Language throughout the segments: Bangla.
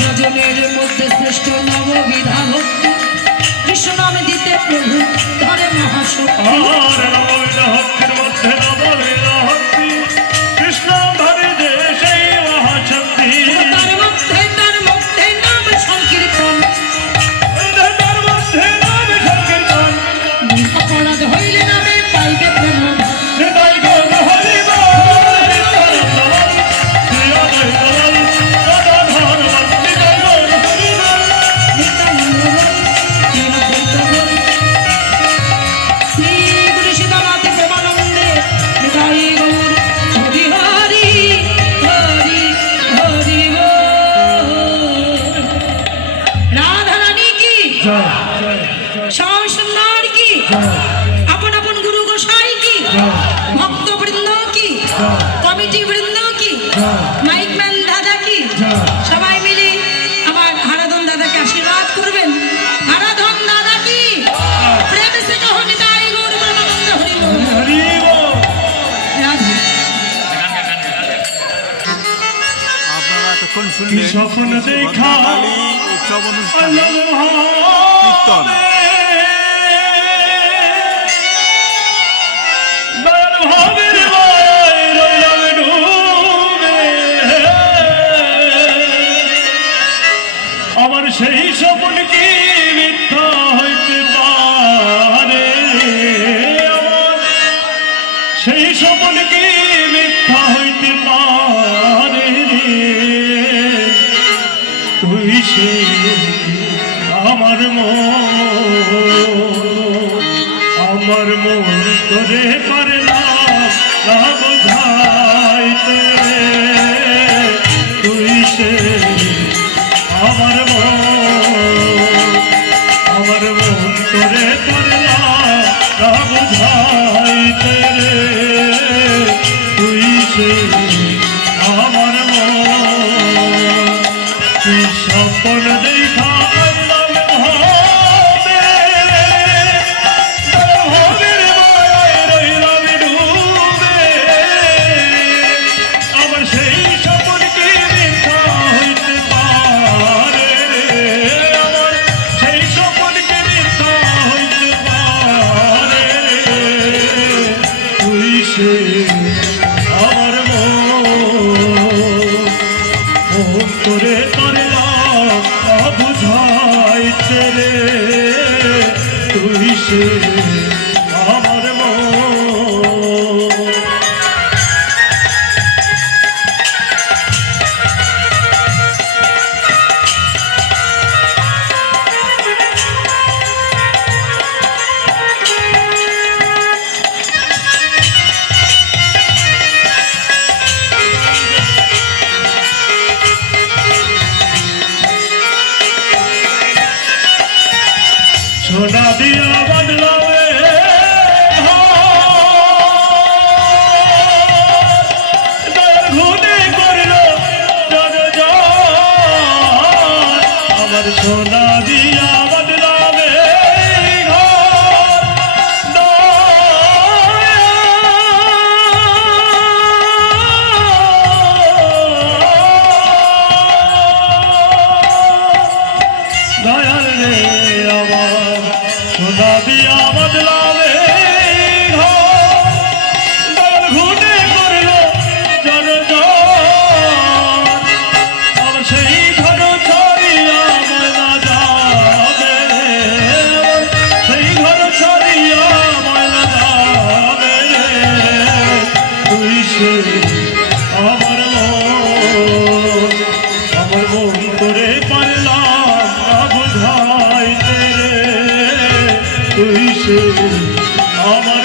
ব্রজমের মধ্যে শ্রেষ্ঠ নববিধা ভক্তি কৃষ্ণ নাম দিতে প্রভু ধরে মহাশক্তি ভক্তির মধ্যে নববিধা ভক্তি কৃষ্ণ ধরে যে সেই মহাশক্তি তার মধ্যে নাম সংকীর্তন অপরাধ হইলে নামে পাইবে প্রণব আপন আপন গুরু গোসাই কি ভক্ত বৃন্দ কি কমিটি বৃন্দ কি মাইকম্যান দাদা কি সবাই মিলে আমার হারাধন দাদাকে আশীর্বাদ করবেন। হারাধন দাদা কি প্রেম সে কহো নিতাই গৌর ব্রহ্মানন্দ হরি বল। আপনারা এতক্ষণ শুনলেন স্বপ্ন দেখা উৎসব অনুষ্ঠান কীর্তন। আমার সেই স্বপ্ন কি মিথ্যা হইতে পারে, আমার সেই স্বপ্ন কি মিথ্যা হইতে পারে, তুই সে আমার মন তোরে পারলাম না বোঝাইতে, তুই সে আমার মন তোরে পারলাম না বোঝাইতে, তুই সে আমার মন, তুই স্বপ্ন দেখা আমার মন করে পারলাম না বুঝাইতে রে, তুই সে আমার সোনা দিয়া বদলাবে ঘুনে করল আমার সোনা দিয়া বদলাবে দয়াল রে আমার সোনা দিয়া বদলাবে ঘুনে করল আমার সেই ঘর ছাড়িয়া ময়না যাবে, সেই ঘর ছাড়িয়া ময়না যাবে, তুই সে আমার মন করে পারলাম না বুঝাইতে রে, তুই সে আমার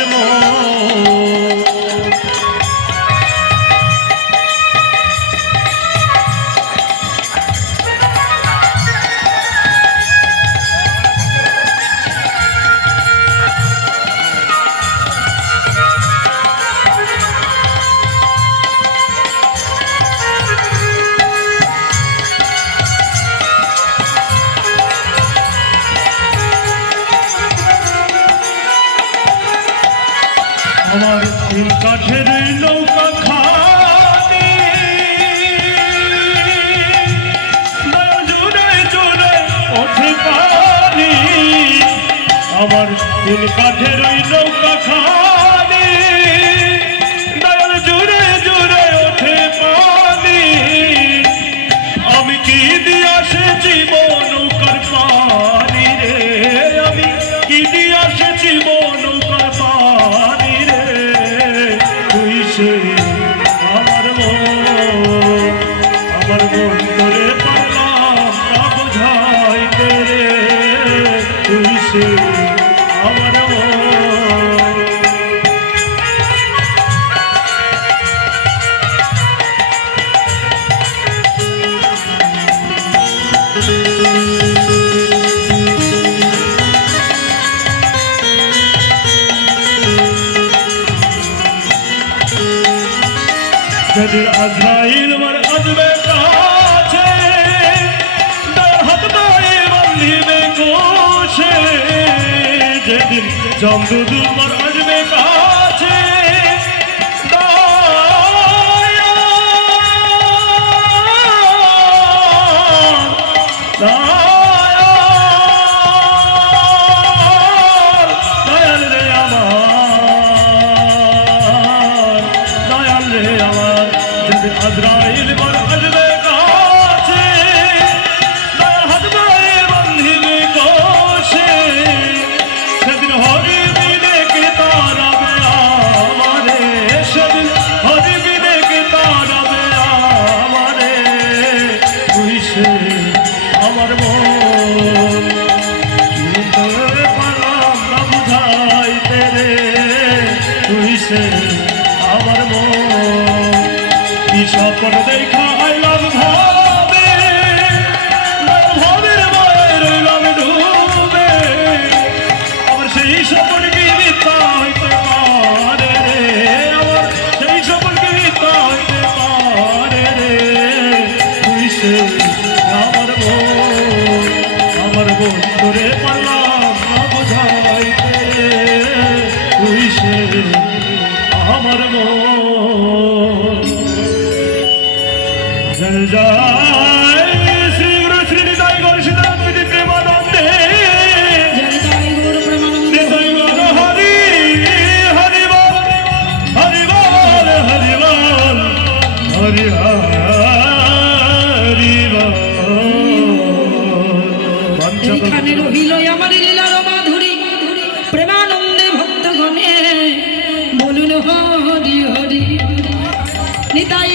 আমার কাঠের নৌকা খানি কোন কাঠের ওই নৌকা খানি দয়াল জুড়ে জুড়ে ওঠে পানি আমি কি দিয়ে আসেছি নৌকার পানি রে আমি কি দিয়ে আসেছি নৌকার পানি রে তুই সে আমার মন করে পারলাম না বোঝাইতে রে তুই সে আমার মন যেদিন আজরাইল আমার আসবে কাছে হাত পায়ে বান্ধিবে কোষে যেদিন জমদুদুল আমার আসবে কাছে দয়াল রে আমার দয়াল রে আমার যেদিন আজরাইল আমার আসবে কাছে দয়াল হাত পায়ে বান্ধিবে কোষে সেদিন হরি বিনে কে তারাবে আমারে সেদিন হরি বিনে কে তারাবে আমারে তুই সে আমার মন চিনতে পারলাম না বুঝাইতে রে তুই সে আমার মন কি স্বপ্ন দেখা আইলাম ভাবে ভাবের মায়ের রইলাম ডুবে আমার সেই স্বপ্ন কি মিথ্যা হইতে পারে রে আমার সেই স্বপ্ন কি মিথ্যা হইতে পারে রে তুই সে আমার মন করে পারলাম না বোঝাইতে তুই সে আমার মন জল যায় শ্রী গুরু শ্রী নিতাই গৌর সীতারাম প্রেমানন্দে জয় গৌর প্রেমানন্দে নিতাই গৌর হরি হরি বল হরি বল হরি বল হরি হরি বল এইখানে রহিল আমার লীলার মাধুরী প্রেমানন্দে ভক্তগণে বলুন হরি হরি নিতাই